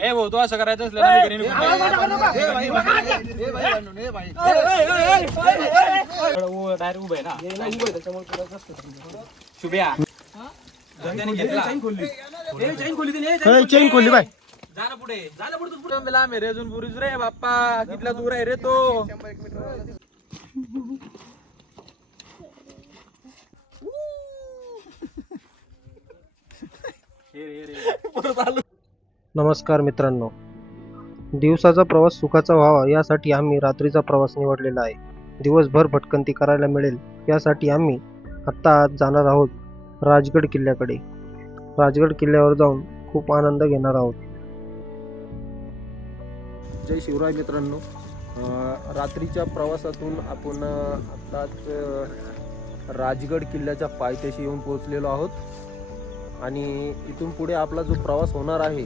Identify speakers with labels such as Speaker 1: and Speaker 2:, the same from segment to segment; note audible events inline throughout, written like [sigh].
Speaker 1: ए भाऊ तो असं करायचं असलं ना मी घरी निघून जाईन. डायरेक्ट उभं आहे ना शुभ्या धंद्याने घेतला
Speaker 2: चेन खोली बाय
Speaker 1: जा ना पुढे जा ना पुढे तू पुढे लांब आहे रे अजून पुरीच रे बाप्पा कितला दूर आहे रे तो
Speaker 2: नमस्कार मित्रांनो. दिवसाचा प्रवास सुखाचा व्हावा यासाठी आम्ही रात्रीचा प्रवास निवडलेला आहे. दिवसभर भटकंती करायला मिळेल यासाठी आम्ही आत्ता आज जाणार आहोत राजगड किल्ल्याकडे. राजगड किल्ल्यावर जाऊन खूप आनंद घेणार आहोत. जय शिवराय मित्रांनो. रात्रीच्या प्रवासातून आपण आत्ताच राजगड किल्ल्याच्या पायथ्याशी येऊन पोहोचलेलो आहोत. आणि इथून पुढे आपला जो प्रवास होणार आहे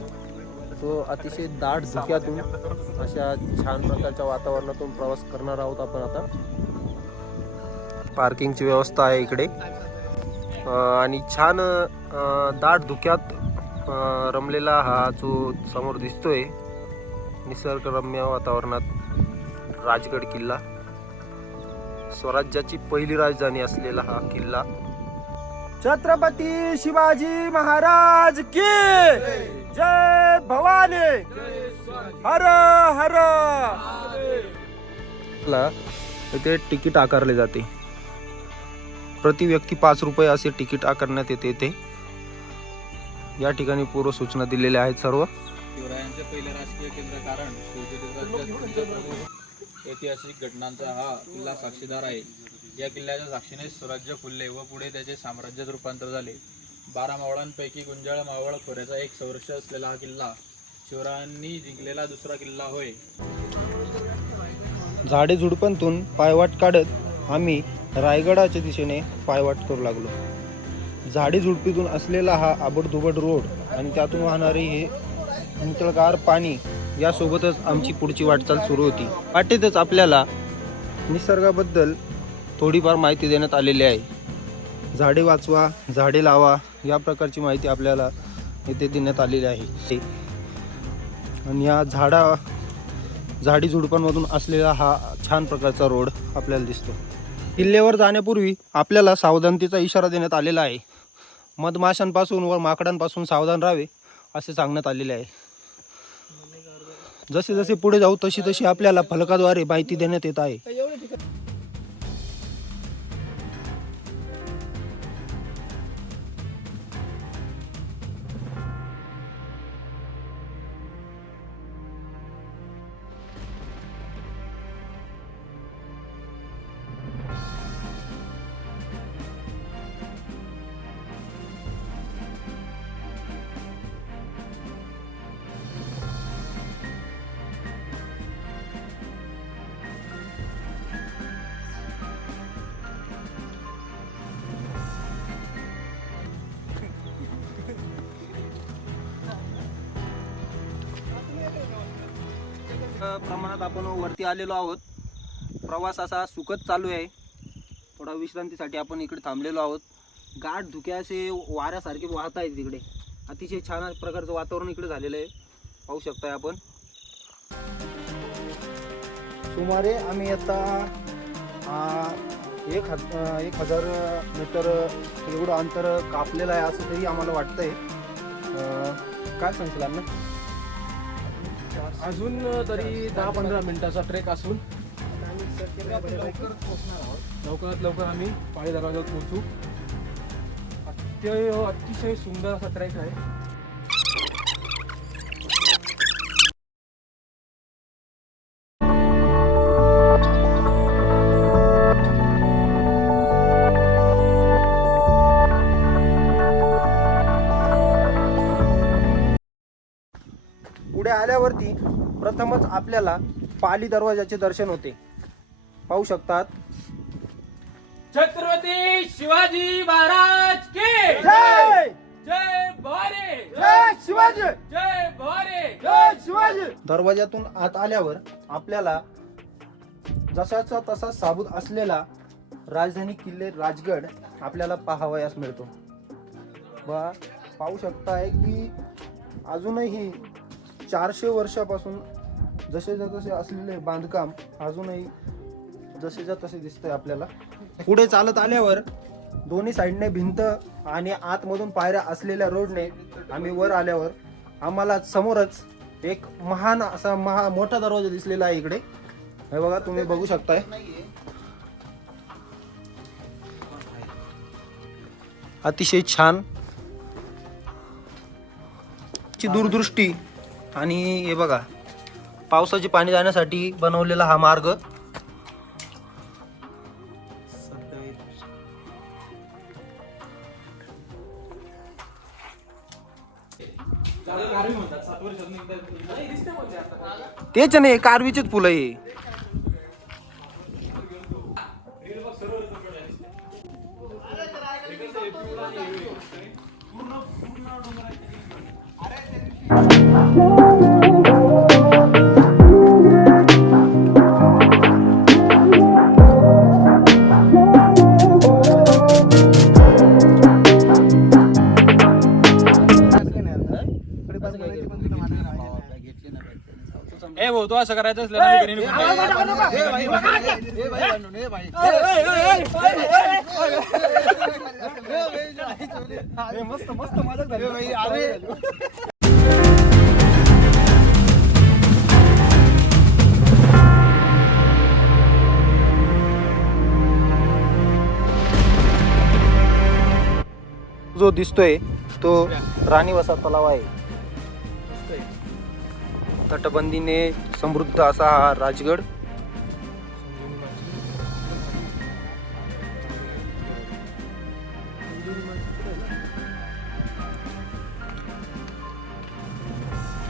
Speaker 2: तो अतिशय दाट धुक्यातून अशा छान प्रकारच्या वातावरणातून प्रवास करणार आहोत आपण आता. पार्किंगची व्यवस्था आहे इकडे. आणि छान दाट धुक्यात रमलेला हा जो समोर दिसतोय निसर्गरम्य वातावरणात राजगड किल्ला. स्वराज्याची पहिली राजधानी असलेला हा किल्ला.
Speaker 3: छत्रपती शिवाजी महाराज की! जय भवानी। हर हर।
Speaker 2: इथे तिकीट आकारले जाते. प्रति व्यक्ती पाच रुपये असे तिकीट आकारण्यात येते इथे या ठिकाणी पूर्व सूचना दिलेल्या आहेत सर्व.
Speaker 1: शिवरायांचे पहिले राजकीय केंद्र कारण शिवजयंती राज्यात प्रमुख ऐतिहासिक घटनांचा हा किल्ला साक्षीदार आहे. या किल्ल्याच्या साक्षीने स्वराज्य फुलले व पुढे त्याचे साम्राज्यात रूपांतर झाले. बारा मावळांपैकी गुंजाळ मावळ खोऱ्याचा एक संरक्ष असलेला हा किल्ला शिवरायांनी जिंकलेला दुसरा किल्ला होय.
Speaker 2: झाडे झुडपांतून पायवाट काढत आम्ही रायगडाच्या दिशेने पायवाट करू लागलो. झाडे झुडपीतून असलेला हा आबडधुबड रोड आणि त्यातून वाहणारे हे अंतळगार पाणी यासोबतच आमची पुढची वाटचाल सुरू होती. वाटेतच आपल्याला निसर्गाबद्दल थोडीफार माहिती देण्यात आलेली आहे. झाडे वाचवा झाडे लावा या प्रकारची माहिती आपल्याला येथे देण्यात आलेली आहे. आणि या झाडा झाडी झुडपांमधून असलेला हा छान प्रकारचा रोड आपल्याला दिसतो. किल्ल्यावर जाण्यापूर्वी आपल्याला सावधानतेचा इशारा देण्यात आलेला आहे. मधमाशांपासून व माकडांपासून सावधान राहावे असे सांगण्यात आलेले आहे. जसे जसे पुढे जाऊ तशी तशी आपल्याला फलकाद्वारे माहिती देण्यात येत आहे. प्रमाणात आपण वरती आलेलो आहोत. प्रवास असा सुखद चालू आहे. थोडा विश्रांतीसाठी आपण इकडे थांबलेलो आहोत. गाठ धुके असे वाऱ्यासारखे वाहत आहेत तिकडे. अतिशय छान प्रकारचं वातावरण इकडे झालेलं आहे. पाहू शकताय आपण. सुमारे आम्ही आता एक हज एक हजार मीटर एवढं अंतर कापलेलं आहे असं तरी आम्हाला वाटतंय. काय सांगशील अण्णा?
Speaker 3: अजून तरी दहा पंधरा मिनिटाचा ट्रेक असून लवकरात लवकर आम्ही पाळी दरवाज्यावर पोहोचू. अत्य अतिशय सुंदर असा ट्रेक आहे.
Speaker 2: पुढे आल्यावरती प्रथमच आपल्याला पाली दरवाजाचे दर्शन होते. पाहू शकतात.
Speaker 1: छत्रपती शिवाजी महाराज की
Speaker 3: जय!
Speaker 1: जय भवानी
Speaker 3: जय शिवाजी!
Speaker 1: जय भवानी
Speaker 3: जय शिवाजी!
Speaker 2: दरवाजातून आत आल्यावर आपल्याला जसाचा तसा साबूत असलेला राजधानी किल्ले राजगड आपल्याला पाहावयास मिळतो. व पाहू शकताय की अजूनही चारशे वर्षापासून जसेच्या तसे असलेले बांधकाम अजूनही जसेच्या तसे दिसतंय आपल्याला. पुढे चालत आल्यावर दोन्ही साईडने भिंत आणि आतमधून पायऱ्या असलेल्या रोडने आम्ही वर आल्यावर आम्हाला समोरच एक महान असा महा मोठा दरवाजा दिसलेला आहे इकडे. हे बघा तुम्ही बघू शकताय. अतिशय छान. ची दूरदृष्टी आणि हे बघा पावसाचे पाणी जाण्यासाठी बनवलेला हा मार्ग. तेच नाही कारवीचेच फुलं आहे.
Speaker 1: ए असं करायचं असलं ना मी घरी निघून
Speaker 3: मस्त मस्त माझा
Speaker 2: जो दिसतोय तो राणीवसा तलाव आहे तटबंदीने समृद्ध असा हा राजगड.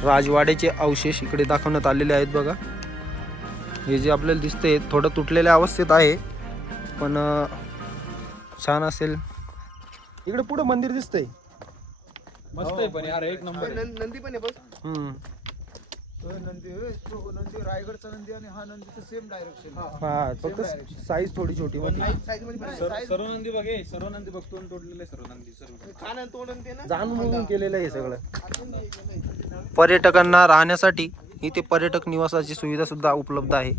Speaker 2: राजवाड्याचे अवशेष इकडे दाखवण्यात आलेले आहेत बघा. हे जे आपल्याला दिसते थोडं तुटलेल्या अवस्थेत आहे. पण छान असेल. इकडे पुढे मंदिर दिसतंय.
Speaker 1: मस्त आहे पण यार एक नंबर.
Speaker 3: नंदी पण आहे बघ.
Speaker 2: हम्म.
Speaker 3: नंदी नंदी रायगडचा नंदी आणि हा नंदी सेम डायरेक्शन
Speaker 2: हा. फक्त साईज थोडी छोटी
Speaker 1: पण
Speaker 3: साईजमध्ये
Speaker 1: सर्व सर्व नंदी बघ हे सर्व नंदी बघतो आणि तोडलेले सर्व नंदी सर्व.
Speaker 3: आहे तोंड आणि ते ना?
Speaker 2: जाणून बुजून केलेलं आहे सगळं. पर्यटकांना राहण्यासाठी इथे पर्यटक निवासाची सुविधा सुद्धा उपलब्ध आहे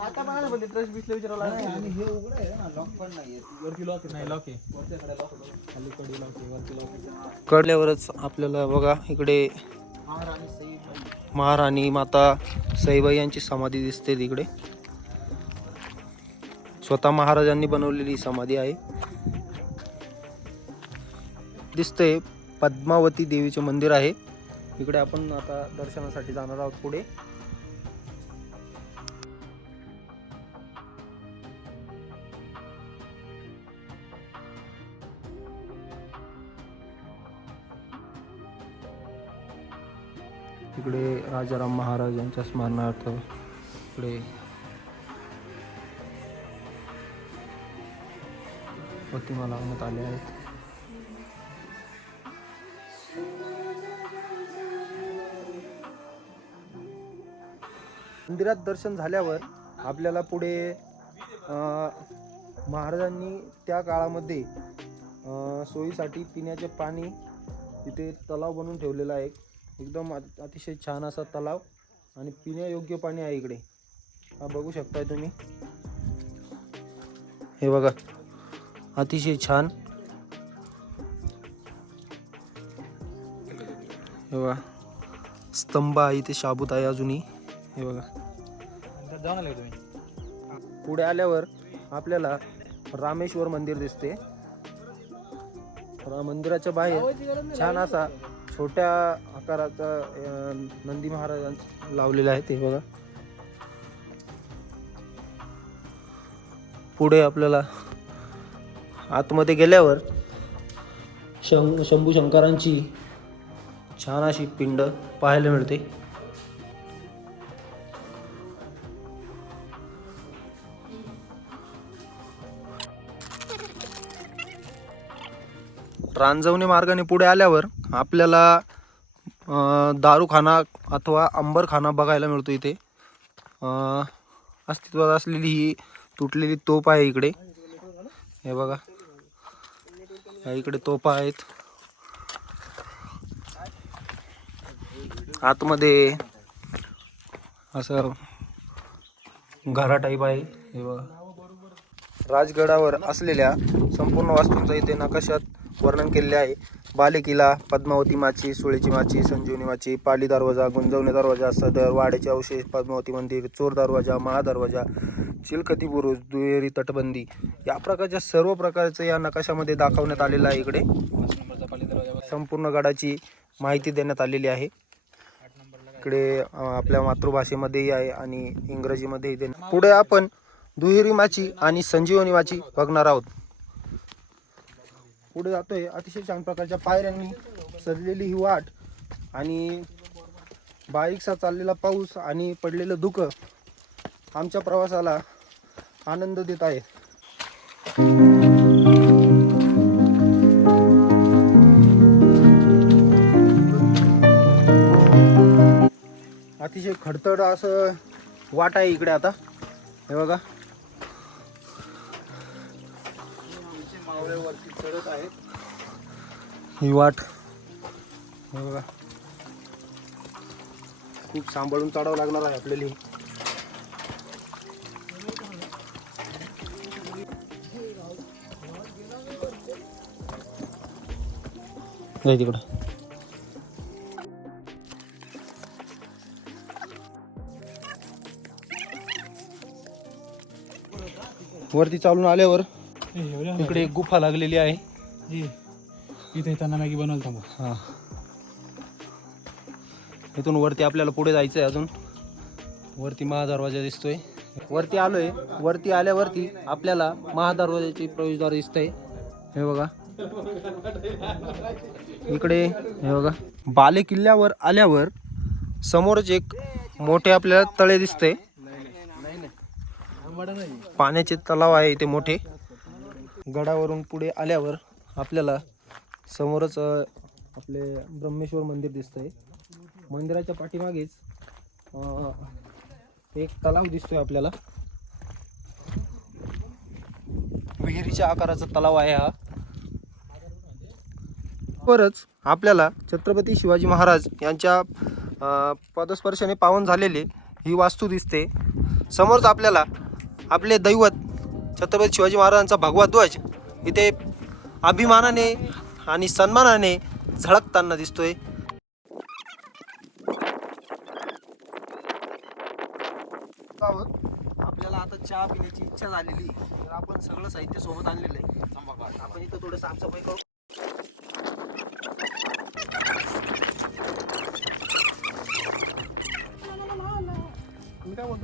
Speaker 3: आता बघा ना पण ट्रस्ट बिसला विचारायला
Speaker 1: आणि हे उघड आहे ना लॉक पण नाही वरती लॉक नाही लॉक आहे. वरच्याकडे लॉक खाली कडी लॉक आहे वरती लॉक आहे.
Speaker 2: कळल्यावरच आपल्याला बघा इकडे महाराणी माता सईबाई यांची समाधी दिसते तिकडे. स्वतः महाराजांनी बनवलेली समाधी आहे. दिसते पद्मावती देवीचे मंदिर आहे. इकडे आपण आता दर्शनासाठी जाणार आहोत पुढे. राजाराम महाराज यांच्या स्मरणार्थ इकडे प्रतिमा लावण्यात आल्या आहेत. मंदिरात दर्शन झाल्यावर आपल्याला पुढे महाराजांनी त्या काळामध्ये सोयीसाठी पिण्याचे पाणी तिथे तलाव बनवून ठेवलेला आहे. एकदम अतिशय छान असा तलाव आणि पिण्यायोग्य पाणी आहे इकडे. हा बघू शकताय तुम्ही. हे बघा अतिशय छान. हे बघा स्तंभ आहे इथे शाबूत आहे अजूनही. हे बघा.
Speaker 1: जाऊन आले तुम्ही
Speaker 2: पुढे आल्यावर आपल्याला रामेश्वर मंदिर दिसते. मंदिराच्या बाहेर छान असा छोट्या आकाराचा नंदी महाराजांचं लावलेलं आहे ते बघा. पुढे आपल्याला आतमध्ये गेल्यावर शं शंभू शंकरांची छान अशी पिंड पाहायला मिळते. रांजवणे मार्गाने पुढे आल्यावर आपल्याला दारूखाना अथवा अंबरखाना बघायला मिळतो इथे. अस्तित्वात असलेली ही तुटलेली तोप आहे इकडे. हे बघा. या इकडे तोपा आहेत. आतमध्ये असं घरा टाईप आहे. हे बघा. राजगडावर असलेल्या संपूर्ण वास्तूंचा इथे नकाशात वर्णन केलेले आहे. बालेकिला पद्मावती माची सुळेची माची संजीवनी माची पाली दरवाजा गुंजवणी दरवाजा सदर वाड्याचे अवशेष पद्मावती मंदिर चोर दरवाजा महादरवाजा चिलखती बुरुज दुहेरी तटबंदी. या प्रकारच्या सर्व प्रकारचं या नकाशामध्ये दाखवण्यात आलेलं आहे इकडे.
Speaker 1: दरवाजा
Speaker 2: संपूर्ण गडाची माहिती देण्यात आलेली आहे. इकडे आपल्या मातृभाषेमध्येही आहे आणि इंग्रजीमध्येही दे पुढे आपण दुहेरी माची आणि संजीवनी माची बघणार आहोत. पुढे जातोय. अतिशय छान प्रकारच्या पायऱ्यांनी सजलेली ही वाट. आणि बारीकसा चाललेला पाऊस आणि पडलेलं धुकं आमच्या प्रवासाला आनंद देत आहे. अतिशय खडतड असं वाट आहे इकडे आता. हे बघा. चढत ही वाट. हे बघा. खूप सांभाळून चढावं लागणार आहे आपल्याला. जाय तिकडं. वरती चालून आल्यावर इकडे एक गुफा लागलेली आहे.
Speaker 4: इथे येताना मॅगी बनवलं थांबा
Speaker 2: हा. इथून वरती आपल्याला पुढे जायचं आहे अजून. वरती महादरवाजा दिसतोय. वरती आलोय. वरती आल्यावरती आपल्याला महादरवाजाची प्रवेशद्वार दिसतंय. हे बघा. इकडे हे बघा. बाले किल्ल्यावर आल्यावर समोरच एक मोठे आपल्याला तळे दिसते पाण्याचे तलाव आहे इथे मोठे. गडावरून पुढे आल्यावर आपल्याला समोरच आपले ब्रह्मेश्वर मंदिर दिसतंय. मंदिराच्या पाठीमागेच एक तलाव दिसतोय आपल्याला. विहिरीच्या आकाराचा तलाव आहे हा. परच आपल्याला छत्रपती शिवाजी महाराज यांच्या पदस्पर्शाने पावन झालेले ही वास्तू दिसते. समोरच आपल्याला आपले दैवत छत्रपती शिवाजी महाराजांचा भगवा ध्वज इथे अभिमानाने आणि सन्मानाने झळकताना दिसतोय. आपल्याला आता चहा पिण्याची इच्छा झालेली तर आपण सगळं साहित्य सोबत आणलेलं आहे. आपण इथं थोडं साफसफाई करू.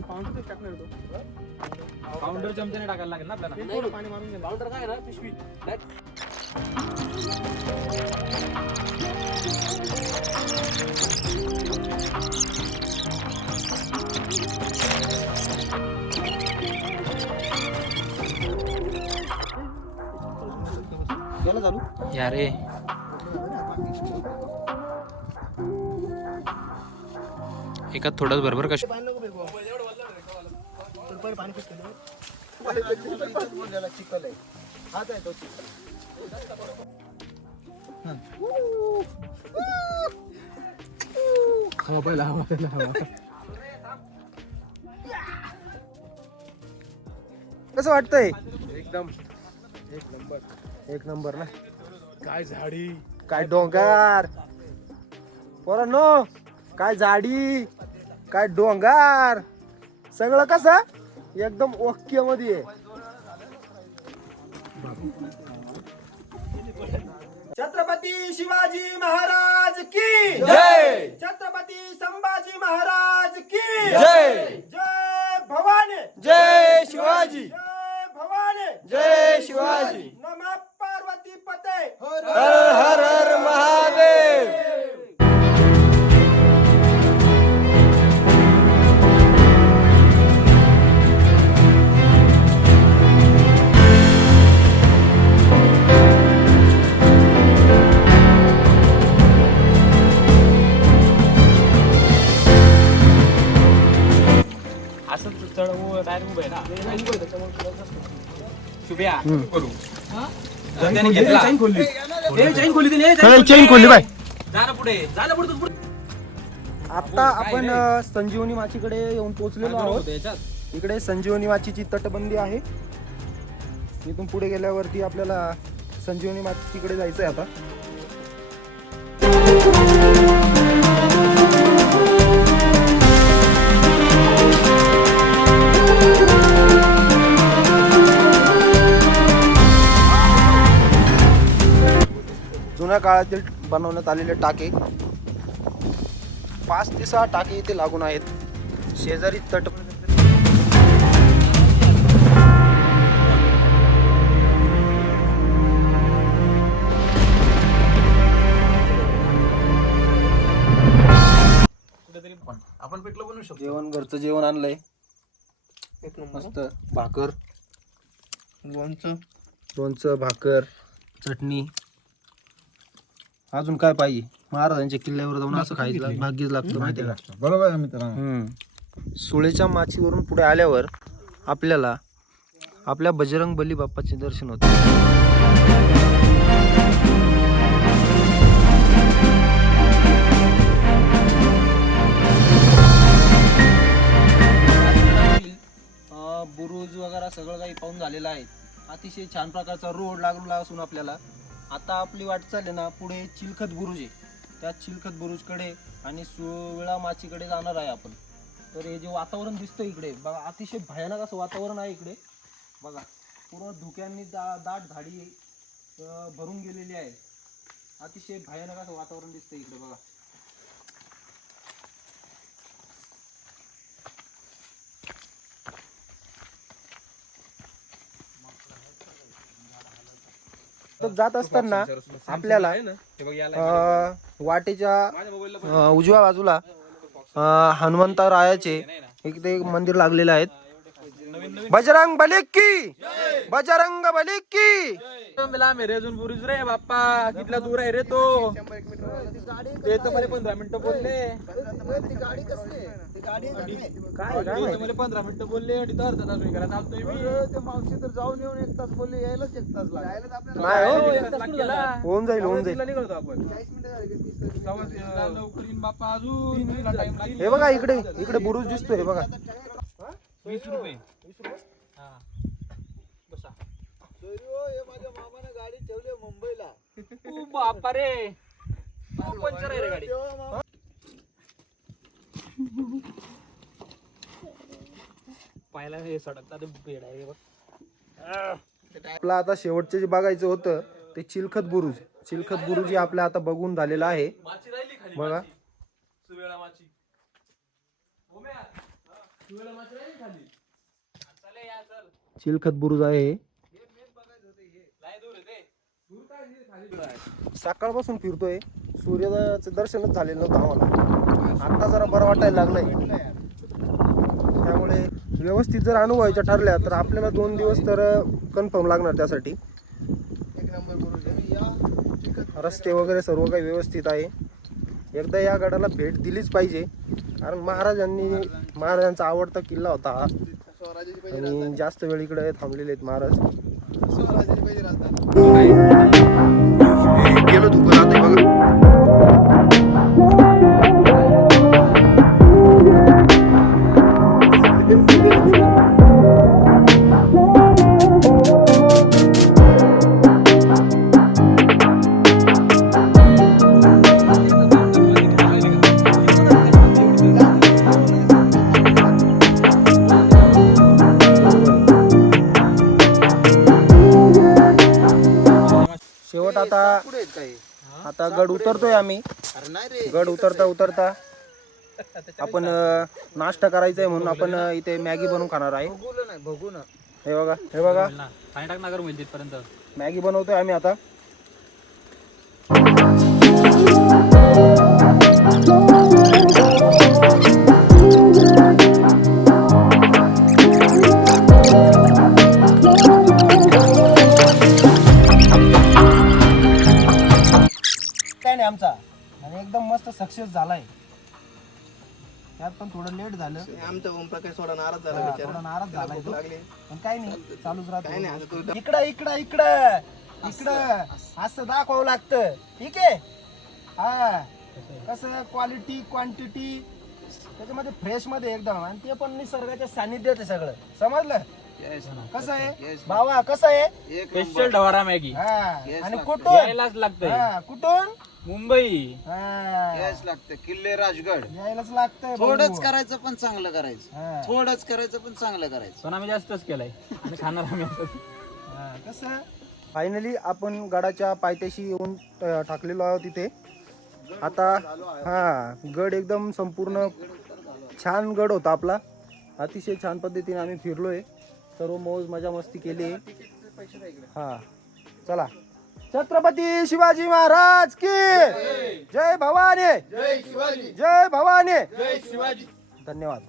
Speaker 2: पाऊंडर टाकणार
Speaker 1: फाउंडर चमच्याने टाकायला लागेल ना आपल्याला.
Speaker 2: पाणी मारून घ्या.
Speaker 1: फाउंडर काय ना? पिशवी.
Speaker 2: चालू?
Speaker 1: या रे. एकात थोडंच बरोबर कश
Speaker 3: बोललेला चिखल आहे हाच आहे तो चिखल
Speaker 4: हवा पहिला हवा पहिला हवा
Speaker 2: कसं वाटतंय?
Speaker 4: एकदम. एक नंबर
Speaker 2: एक नंबर ना.
Speaker 4: काय झाडी?
Speaker 2: काय डोंगर? पोरांनो काय झाडी? काय डोंगर? सगळं कसं? एकदम ओके मध्ये आहे. छत्रपती शिवाजी महाराज की जय! छत्रपती संभाजी महाराज की जय! जय भवानी! जय शिवाजी! जय भवानी! जय शिवाजी! नमः पार्वती पते! हर हर
Speaker 1: चढ डायरेक्ट उभं आहे ना शुभ्या करू त्याने घेतला
Speaker 4: चैन खोलली
Speaker 1: चैन खोली.
Speaker 2: चैन खोली बाय.
Speaker 1: जा ना पुढे जा ना पुढे तू पुढे.
Speaker 2: आता आपण अ, संजीवनी माचीकडे येऊन पोहोचलेलो आहोत. इकडे संजीवनी माचीची तटबंदी आहे. इथून पुढे गेल्यावरती आपल्याला संजीवनी माचीकडे जायचं आहे आता. जुन्या काळातील बनवण्यात आलेले टाके पाच ते सहा टाके इथे लागून आहेत. शेजारी तट
Speaker 1: आपण पिठलं बनवू शकतो.
Speaker 2: जेवण घरचं जेवण आणलंय. मस्त भाकर.
Speaker 3: लोणचं.
Speaker 2: लोणचं भाकर चटणी. अजून काय पाहिजे? महाराजांच्या किल्ल्यावर जाऊन असं खायचं भाग्यच लागतं माहिती का?
Speaker 3: बरोबर आहे मित्रांनो.
Speaker 2: हम्म. सुळेच्या माचीवरून पुढे आल्यावर आपल्याला आपल्या बजरंग बली बाप्पाचे दर्शन होते. बुरुज वगैरे सगळं काही पाहून झालेलं आहे. अतिशय छान प्रकारचा रोड लागलेला असून आपल्याला. आता आपली वाटचाल आहे ना पुढे चिलखत बुरुज आहे. त्या चिलखत बुरुजकडे आणि सुवळा माचीकडे जाणार आहे आपण. तर हे जे वातावरण दिसतं इकडे बघा अतिशय भयानक असं वातावरण आहे इकडे. बघा पूर्ण धुक्यांनी दा दाट झाडी भरून गेलेली आहे. अतिशय भयानक असं वातावरण दिसतं इकडे बघा. तर जात असताना आपल्याला वाटेच्या उजव्या बाजूला हनुमंतरायाचे एक ते एक मंदिर लागलेले आहेत. बजरंग बली की बजरंग बली की
Speaker 1: मिला मेरे अजून बुरुज रे बाप्पा कितला दूर आहे रे तो. ते तर मला पंधरा मिनिटं बोलले.
Speaker 3: गाडी कसली ती गाडी
Speaker 1: काय मला पंधरा मिनिटं बोलले अडीच अर्धा तास चालतोय मी.
Speaker 3: ते मावशी तर जाऊन येऊन एक तास बोलले यायलाच एक तास लागला.
Speaker 2: हो.
Speaker 1: हो?
Speaker 2: होऊन जाईल होऊन जाईल.
Speaker 1: आपण. तेव्हा लवकर येईन बाप्पा अजून
Speaker 2: हे बघा इकडे इकडे बुरुज दिसतोय हे बघा.
Speaker 1: वीस रुपये हा. बसा
Speaker 3: हे माझ्या ठेवली मुंबईला. [laughs]
Speaker 1: ओ बापा रे तू पंचर आहे रे गाडी. पाहिला हे सडकता ते बेड आहे बघ.
Speaker 2: आपलं आता शेवटचे जे बघायचं होतं ते चिलखत बुरुज. चिलखत बुरुज हे आपल्या आता बघून झालेलं आहे.
Speaker 1: माची राहिली खाली
Speaker 2: बघा.
Speaker 1: सुवेळा माची. ओम्या सुवेळा माची राहिली खाली. चले या चल.
Speaker 2: चिलखत बुरुज आहे
Speaker 1: नाही दूर आहे ते दूर काय नाही, खाली दूर आहे
Speaker 2: सकाळपासून फिरतोय. सूर्याचं दर्शनच झालेलं नव्हतं आम्हाला. आता जरा बरं वाटायला लागलंय. त्यामुळे व्यवस्थित जर अनुभवायच्या ठरल्या तर आपल्याला दोन दिवस तर कन्फर्म लागणार त्यासाठी. रस्ते वगैरे सर्व काही व्यवस्थित आहे. एकदा या गडाला भेट दिलीच पाहिजे. कारण महाराजांनी महाराजांचा आवडता किल्ला होता हा. आणि जास्त वेळ इकडे थांबलेले आहेत महाराज. उतरतोय आम्ही. गड उतरता उतरता. आपण नाश्ता करायचा आहे म्हणून आपण इथे मॅगी बनवून खाणार आहे.
Speaker 3: ना
Speaker 2: हे बघा हे बघा. मॅगी बनवतोय आम्ही आता. काय झालाय. त्यात पण थोडं लेट झालं.
Speaker 3: आमचा ओमप्रकाश थोडा नाराज झाला
Speaker 2: हा,
Speaker 3: बिचारा.
Speaker 2: थोडा नाराज झालाय तो.
Speaker 3: लागले.
Speaker 2: पण काय नाही चालूच
Speaker 3: काय नाही आता
Speaker 2: राहतो
Speaker 3: तो
Speaker 2: इकडं इकडं इकडं इकडं. असं दाखवावं लागतं. ठीक आहे? हा. कसं क्वालिटी क्वांटिटी त्याच्यामध्ये फ्रेशमध्ये एकदम. आणि ते पण निसर्गाच्या सानिध्यात आहे सगळं. समजलं? कसं आहे? भावा कसं आहे?
Speaker 1: स्पेशल ढवारा मॅगी.
Speaker 2: हा. आणि कुठून?
Speaker 1: यायलाच लागतंय.
Speaker 2: हा कुठून?
Speaker 1: मुंबई.
Speaker 2: हा.
Speaker 3: यायच लागतं किल्ले राजगड.
Speaker 2: यायलाच लागतंय भाऊ.
Speaker 3: थोडंच करायचं पण चांगलं करायचं.
Speaker 2: हा.
Speaker 3: थोडंच करायचं पण चांगलं करायचं.
Speaker 1: पण आम्ही जास्तच केलाय. आणि खाणार आम्ही असंच.
Speaker 2: हा, कसं? फायनली आपण गडाच्या पायथ्याशी येऊन अ, टाकलेलो आहोत तिथे आता हा गड एकदम संपूर्ण छान गड होता आपला. अतिशय छान पद्धतीने आम्ही फिरलोय. सर्व मौज मजा मस्ती केली. हा चला. छत्रपती शिवाजी महाराज की जय भवानी. जय भवानी. धन्यवाद.